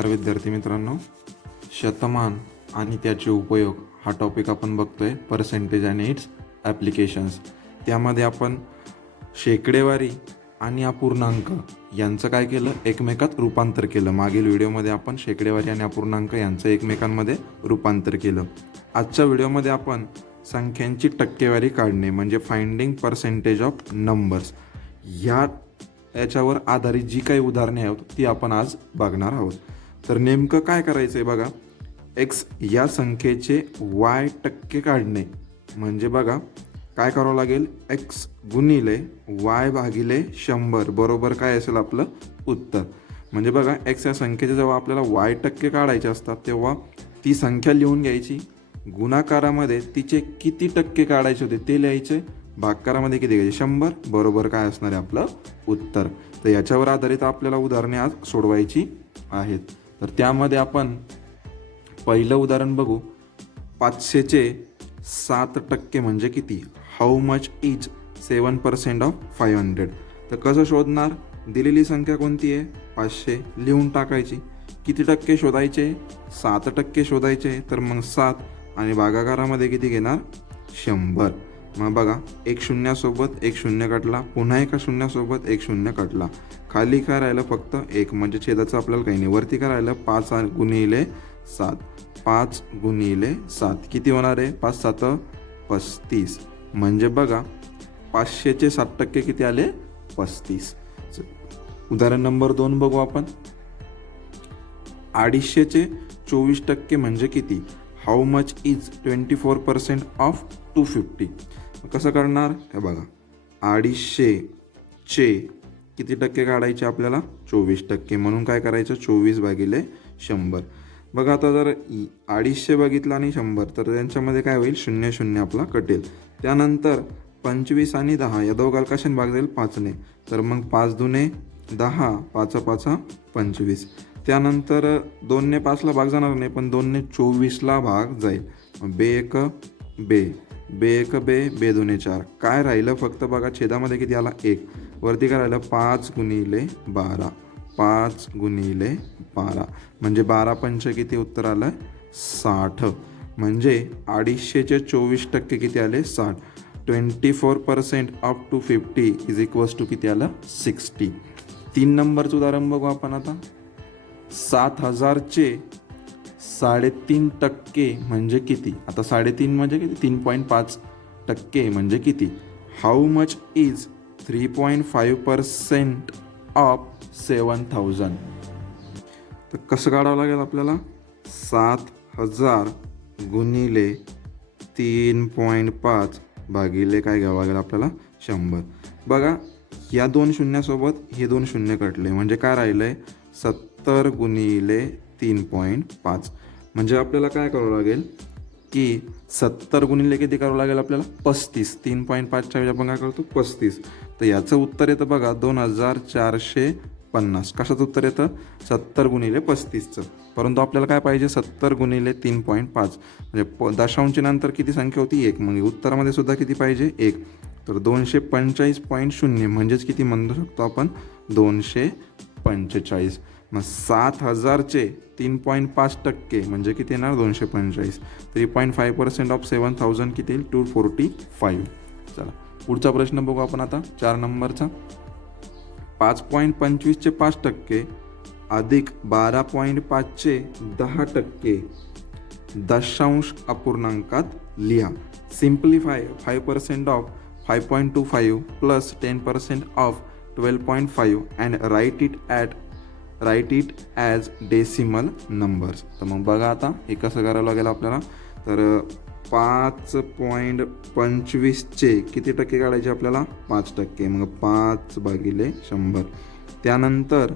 नमस्कार विद्यार्थी मित्रांनो, शतमान आणि त्याचे उपयोग हा टॉपिक आपण बघतोय. पर्सेंटेज आणि इट्स ॲप्लिकेशन्स. त्यामध्ये आपण शेकडेवारी आणि अपूर्णांक यांचं काय केलं, एकमेकात रूपांतर केलं. मागील व्हिडिओमध्ये आपण शेकडेवारी आणि अपूर्णांक यांचं एकमेकांमध्ये रूपांतर केलं. आजच्या व्हिडिओमध्ये आपण संख्यांची टक्केवारी काढणे म्हणजे फाइंडिंग पर्सेंटेज ऑफ नंबर्स याच्यावर आधारित जी काही उदाहरणे आहेत ती आपण आज बघणार आहोत. तर नेमकं काय करायचं आहे बघा, एक्स या संख्येचे वाय टक्के काढणे म्हणजे बघा काय करावं लागेल, एक्स गुणिले वाय भागिले 100 बरोबर काय असेल आपलं उत्तर. म्हणजे बघा एक्स या संख्येचे जेव्हा आपल्याला वाय टक्के काढायचे असतात तेव्हा ती संख्या लिहून घ्यायची, गुणाकारामध्ये तिचे किती टक्के काढायचे होते ते लिहायचे, भागाकारामध्ये किती घ्यायचे 100 बरोबर काय असणार आहे आपलं उत्तर. तर याच्यावर आधारित आपल्याला उदाहरणे आज सोडवायची आहेत. तर त्यामध्ये आपण पहिलं उदाहरण बघू. 500चे 7% म्हणजे किती, हाऊ मच इज 7% ऑफ 500. तर कसं शोधणार, दिलेली संख्या कोणती आहे 500 लिहून टाकायची, किती टक्के शोधायचे 7% शोधायचे, तर मग 7 आणि भागाकारामध्ये किती घेणार 100. मग बघा एक शून्यासोबत एक शून्य कटला, पुन्हा एका शून्यासोबत एक शून्य कटला, खाली काय राहिलं फक्त एक म्हणजे छेदाचं आपल्याला काही नाही. वरती काय राहिलं 5 गुणिले 7, 5 गुणिले 7 किती होणार आहे 5 7 35. म्हणजे बघा 500चे 7% किती आले 35. उदाहरण नंबर 2 बघू आपण. 250चे 24% म्हणजे किती, हाऊ मच इज 24% ऑफ 250. कसं करणार हे बघा, 250चे किती टक्के काढायचे आपल्याला 24%, म्हणून काय करायचं 24 भागिले 100. बघा आता जर 250 बघितलं आणि 100 तर त्यांच्यामध्ये काय होईल 0 0 आपला कटेल. त्यानंतर 25 आणि 10 या दोघाला कशाने भाग जाईल 5ने, तर मग 5 दुने 10, 5 5 25. त्यानंतर 2ने 5ला भाग जाणार नाही पण 2ने 24ला भाग जाईल. बे 1 बे, बे 1 बे, बे 2 4, काय राहिलं फक्त बघा छेदामध्ये किती आला 1, वरती काय राहिलं 5 गुणिले 12, 5 गुणिले 12 म्हणजे 12 पंच किती उत्तर आलं 60. म्हणजे 250चे 24% किती आले 60. 24% ऑफ 250 इज इक्वल्स टू किती आलं 60. 3 नंबरचं उदाहरण बघू आपण आता. 7000चे 3.5% म्हणजे किती. आता 3.5 म्हणजे किती 3.5% म्हणजे किती, हाऊ मच इज 3.5% ऑफ 7000. तर कसं काढावं लागेल आपल्याला, 7000 गुणिले 3.5 भागिले काय घ्यावं लागेल आपल्याला 100. बघा या 2 शून्यासोबत हे 2 शून्य कटले म्हणजे काय राहिलं आहे 70 गुणिले 3.5. म्हणजे आपल्याला काय करावं लागेल की 70 गुणिले किती करावं लागेल आपल्याला 35. 3.5च्या वेळी आपण काय करतो 35. तर याचं उत्तर येतं बघा 2450. कशाचं उत्तर येतं 70 गुणिले 35चं. परंतु आपल्याला काय पाहिजे 70 गुणिले 3.5 म्हणजे दशांशी नंतर किती संख्या होती 1, मग उत्तरामध्ये सुद्धा किती पाहिजे 1. तर 245.0 म्हणजेच किती म्हणू शकतो आपण 245. मग 7000चे 3.5% म्हणजे किती येणार 245. 3.5% ऑफ 7000 किती येईल 245. चला पुढचा प्रश्न बघू आपण आता 4 नंबरचा. 5.25चे 5% अधिक 12.5चे 10% दशांश अपूर्णांकात लिहा. Simplify 5% of 5.25 plus 10% of 12.5 and write it as decimal numbers. तर मग बघा आता हे कसं करावं लागेल आपल्याला. तर 5.25चे किती टक्के काढायचे आपल्याला 5%, मग 5 भागिले 100. त्यानंतर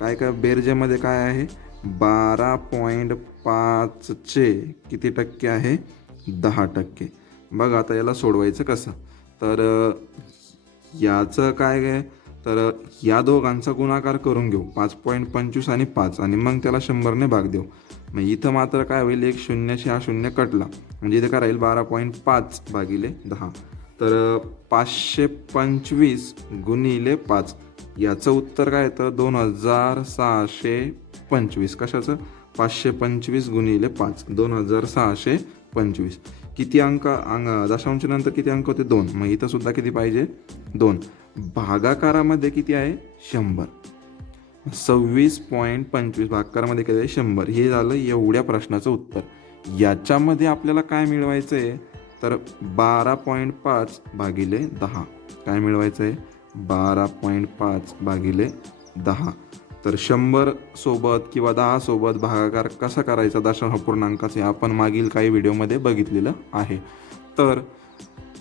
काय काय बेरजेमध्ये काय आहे 12.5चे किती टक्के आहे 10%. बघा आता याला सोडवायचं कसं, तर याचं काय आहे, तर या दोघांचा गुणाकार करून घेऊ 5.25 आणि 5 आणि मग त्याला 100ने भाग देऊ. मग इथं मात्र काय होईल एक शून्याशी हा शून्य कटला म्हणजे इथे काय राहील 12.5 भागिले 10. तर 525 गुणिले 5 याचं उत्तर काय येतं 2650 25. कशाचं? 525 गुणिले 5, 2625. किती अंक दशांशानंतर किती अंक होते? 2. मग इथं सुद्धा किती पाहिजे? 2. भागाकारामध्ये किती आहे? 100. 26.25 भागाकारामध्ये किती आहे? 100. हे झालं एवढ्या प्रश्नाचं उत्तर. याच्यामध्ये आपल्याला काय मिळवायचं आहे? तर 12.5 भागिले 10. काय मिळवायचं आहे? 12.5 भागिले 10. तर 100 सोबत किंवा 10 सोबत भागाकार कसा करायचा दशांश पूर्णांकाचे आपण मागील काही व्हिडिओमध्ये बघितलेलं आहे. तर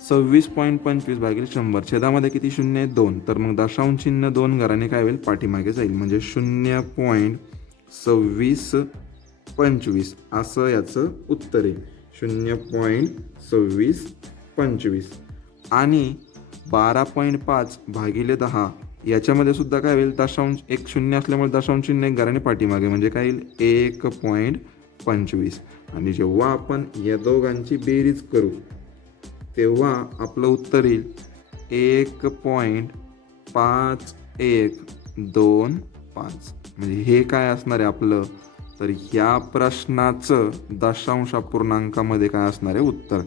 26.25 भागिले 100 छेदामध्ये किती शून्य आहे? 2. तर मग दशांश चिन्ह 2 घराने काय होईल? पाठीमागे जाईल. म्हणजे 0.2625 असं याचं उत्तर आहे. 0.2625. आणि 12.5 भागिले 10 याच्यामध्ये सुद्धा काय होईल? दशांश एक शून्य असल्यामुळे दशांश चिन्ह एक घराने पाठीमागे, म्हणजे काय येईल? 1.25. आणि जेव्हा आपण या दोघांची बेरीज करू तेव्हा आपलं उत्तर येईल 1.5125. म्हणजे हे काय असणार आहे आपलं? तर या प्रश्नाचं दशांश अपूर्णांकामध्ये काय असणार आहे उत्तर?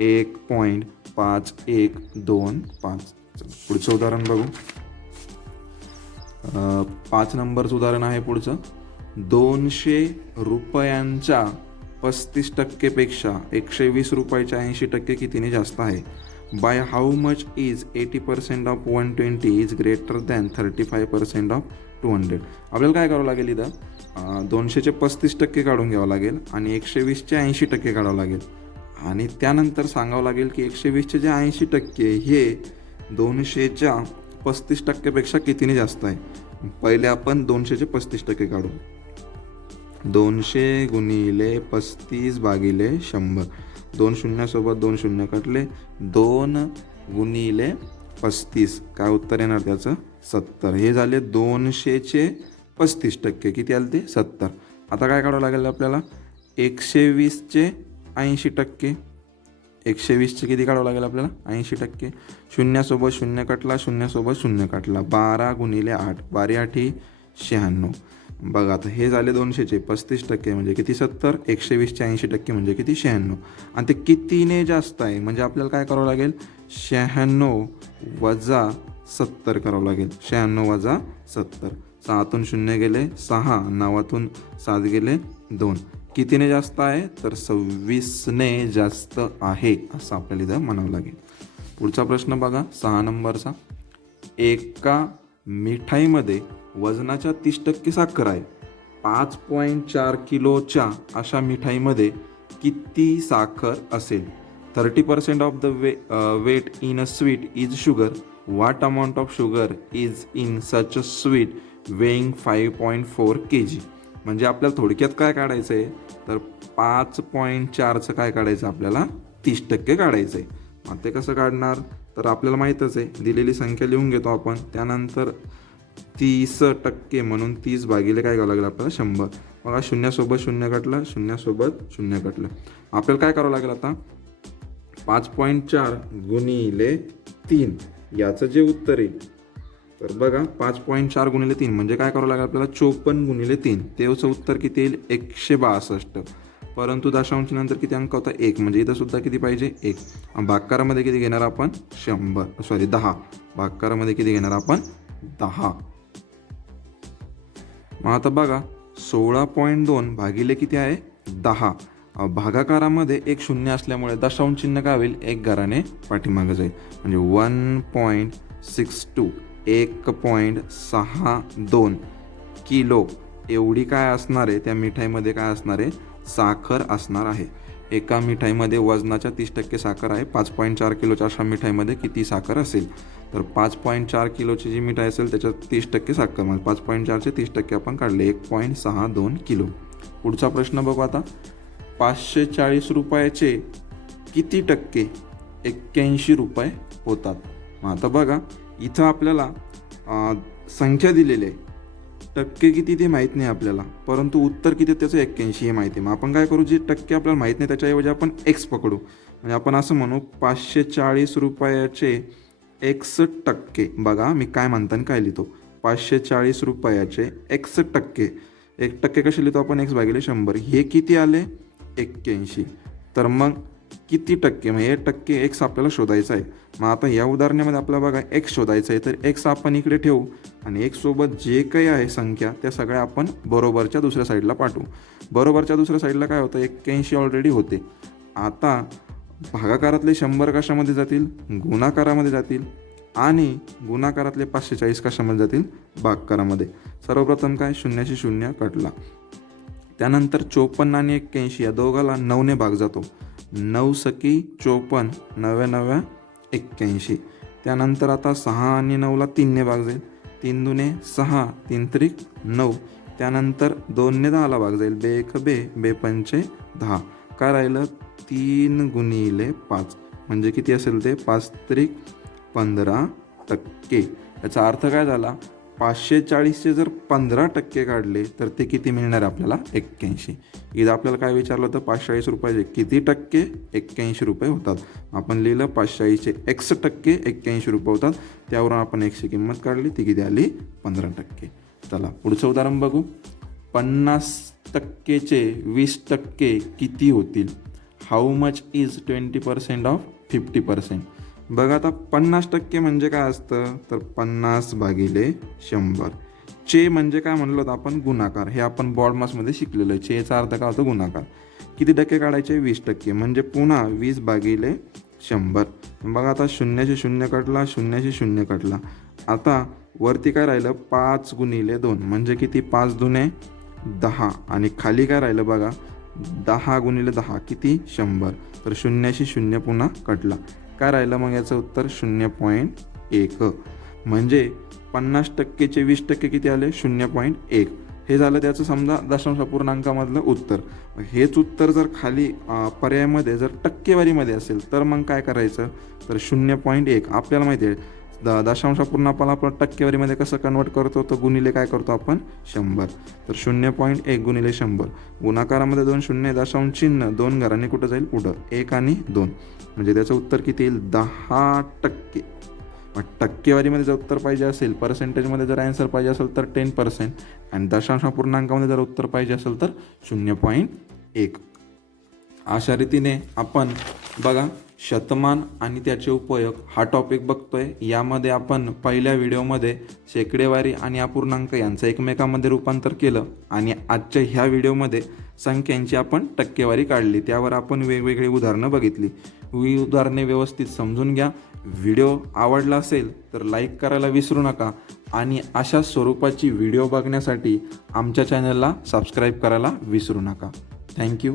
1.5125. पुढचं उदाहरण बघू. 5 नंबरचं उदाहरण आहे पुढचं. 200 रुपयांच्या 35% पेक्षा 120 रुपयाच्या 80% कितीने जास्त आहे? By how much is 80% of 120 is greater than 35% of 200. आपल्याला काय करावं लागेल? इथं 200चे 35% काढून घ्यावं लागेल आणि 120चे 80% काढावं लागेल. आणि त्यानंतर सांगावं लागेल की 120चे जे 80% हे 200च्या 35% पेक्षा कितीने जास्त आहे. पहिले आपण 200चे 35% काढू. 200 गुणिले 35 भागिले 100. 2 शून्यासोबत 2 शून्य कटले. 2 गुणिले 35 काय उत्तर येणार त्याचं? 70. हे झाले 200चे 35%. किती आले ते? 70. आता काय काढावं लागेल आपल्याला? 120चे 80%. 120चे किती काढावं लागेल आपल्याला? 80%. शून्यासोबत शून्य कटला, शून्यासोबत शून्य कटला. 12 गुणिले 8, 12 8 96. बघा आता हे झाले 200चे 35% म्हणजे किती? 70. 120चे 80% म्हणजे किती? 96. आणि ते कितीने जास्त आहे म्हणजे आपल्याला काय करावं लागेल? 96 वजा 70 करावं लागेल. 96 वजा 70. 6तून 0 गेले 6, 9तून 7 गेले 2. कितीने जास्त आहे? तर 26ने जास्त आहे असं आपल्याला इथं म्हणावं लागेल. पुढचा प्रश्न बघा 6 नंबरचा. एका मिठाईमध्ये वजनाच्या 30% साखर आहे. 5.4 किलोच्या अशा मिठाईमध्ये किती साखर असेल? 30% of the weight in a sweet is sugar. What amount of sugar is in such a sweet weighing 5.4 kg. म्हणजे आपल्याला थोडक्यात काय काढायचं आहे? तर 5.4चं काय काढायचं आपल्याला? 30% काढायचं आहे. मग ते कसं काढणार? तर आपल्याला माहीतच आहे, दिलेली संख्या लिहून घेतो आपण. त्यानंतर 30% म्हणून 30 भागिले काय घ्यावं लागेल आपल्याला? 100. बघा शून्यासोबत शून्य कटलं, शून्यासोबत शून्य कटलं. आपल्याला काय करावं लागेल आता? 5.4 गुणिले 3 याचं जे उत्तर येईल तर बघा 5.4 गुणिले 3 म्हणजे काय करावं लागेल आपल्याला? 54 गुणिले 3. तेचं उत्तर किती येईल? 162. परंतु दशांश नंतर किती अंक होता? 1. म्हणजे इथं सुद्धा किती पाहिजे? 1. भागाकारामध्ये किती घेणार आपण? 10. भागाकारामध्ये किती घेणार आपण? 10. मग आता बघा 16.2 भागिले किती आहे? 10. भागाकारामध्ये एक शून्य असल्यामुळे दशांश चिन्ह काय होईल? एक घराने पाठीमागे जाईल. म्हणजे 1.62 1.62 किलो एवढी काय असणार आहे? त्या मिठाईमध्ये काय असणार आहे? साखर असणार आहे. एका मिठाईमध्ये वजनाच्या 30% साखर आहे. 5.4 किलोच्या अशा मिठाईमध्ये किती साखर असेल? तर 5.4 किलोची जी मिठाई असेल त्याच्यात 30% साखर. मग 5.4चे 30% आपण काढले 1.62 किलो. पुढचा प्रश्न बघू आता. 540 रुपयाचे किती टक्के 81 रुपये होतात? मग आता बघा इथं आपल्याला संख्या दिलेली आहे, टक्के किती ते माहीत नाही आपल्याला, परंतु उत्तर किती त्याचं 81 हे माहिती आहे. मग आपण काय करू? जे टक्के आपल्याला माहीत नाही त्याच्याऐवजी आपण एक्स पकडू. म्हणजे आपण असं म्हणू 540 रुपयाचे x%. बघा मी काय म्हणताना काय लिहितो? 540 रुपयाचे x%. 1% कसे लिहितो आपण, x भागिले 100. हे किती आले 81. तर मग किती टक्के, मग हे टक्के x आपल्याला शोधायचं आहे. मग आता या उदाहरणामध्ये आपल्याला बघा x शोधायचं आहे, तर x आपण इकडे ठेवू आणि x सोबत जे काही आहे संख्या त्या सगळ्या आपण बरोबरच्या दुसऱ्या साईडला पाठवू. बरोबरच्या दुसऱ्या साईडला काय होतं, 81 ऑलरेडी होते. आता भागाकारातले 100 कशामध्ये जातील, गुणाकारामध्ये जातील आणि गुणाकारातले 540 कशामध्ये जातील, भागाकारामध्ये. सर्वप्रथम काय, 0 0 कटला. त्यानंतर 54 आणि 81 या दोघाला 9ने भाग जातो. 9 सकी 54, 9 9 81. त्यानंतर आता 6 आणि 9ला 3ने भाग जाईल. 3 दुने 6, 3 त्रिक 9. त्यानंतर 2ने 10ला भाग जाईल. 2 1 2, 2 पंचे 10. काय राहिलं, 3 गुणिले 5 म्हणजे किती असेल ते, 5 त्रिक 15%. याचा अर्थ काय झाला, 540चे जर 15% काढले तर ते किती मिळणार आपल्याला, 81. इथं आपल्याला काय विचारलं होतं, 540 रुपयाचे किती टक्के, 81 रुपये होतात. आपण लिहिलं 540चे x टक्के 81 रुपये होतात. त्यावरून आपण एक्सची किंमत काढली, ती किती आली, 15%. चला पुढचं उदाहरण बघू. 50%चे 20% किती होतील. How much is 20% of 50%. बघा आता 50% म्हणजे काय असतं, तर 50 भागिले 100. चे म्हणजे काय म्हणलो होतं आपण, गुणाकार. हे आपण बोर्ड मार्क्समध्ये शिकलेलं आहे. चेचा अर्थ काय होतं, गुणाकार. किती टक्के काढायचे, 20%. म्हणजे पुन्हा 20 भागिले 100. बघा आता 0 0 कटला, 0 0 कटला. आता वरती काय राहिलं, 5 गुणिले 2 म्हणजे किती, 5 दुने 10 आणि खाली काय राहिलं बघा, 10 गुणिले 10 किती, 100. तर 0 0 पुन्हा कटला. काय राहिलं मग याचं उत्तर, 0.1. म्हणजे 50%चे 20% किती आले, 0.1. हे झालं त्याचं समजा दशांश अपूर्णांकामधलं उत्तर. हेच उत्तर जर खाली पर्यायामध्ये जर टक्केवारीमध्ये असेल तर मग काय करायचं, तर 0.1. आपल्याला माहिती आहे दशांश अपूर्णांकाला आपण टक्केवारीमध्ये कसं कन्वर्ट करतो, तर गुणिले काय करतो आपण, 100. तर 0.1 गुणिले 100. गुणाकारामध्ये 2 शून्य, दशांश चिन्ह 2 घराने कुठं जाईल, पुढं 1 आणि 2. म्हणजे त्याचं उत्तर किती येईल, 10%. मग टक्केवारीमध्ये जर उत्तर पाहिजे असेल, पर्सेंटेजमध्ये जर आन्सर पाहिजे असेल तर 10% आणि दशांश अपूर्णांकामध्ये जर उत्तर पाहिजे असेल तर 0.1. अशा रीतीने आपण बघा शतमान आणि त्याचे उपयोग हा टॉपिक बघतोय. यामध्ये आपण पहिल्या व्हिडिओमध्ये शेकडेवारी आणि अपूर्णांक यांचं एकमेकांमध्ये रूपांतर केलं आणि आजच्या ह्या व्हिडिओमध्ये संख्यांची आपण टक्केवारी काढली. त्यावर आपण वेगवेगळी उदाहरणं बघितली. ही उदाहरणे व्यवस्थित समजून घ्या. व्हिडिओ आवडला असेल तर लाईक करायला विसरू नका आणि अशा स्वरूपाची व्हिडिओ बघण्यासाठी आमच्या चॅनलला सबस्क्राईब करायला विसरू नका. थँक्यू.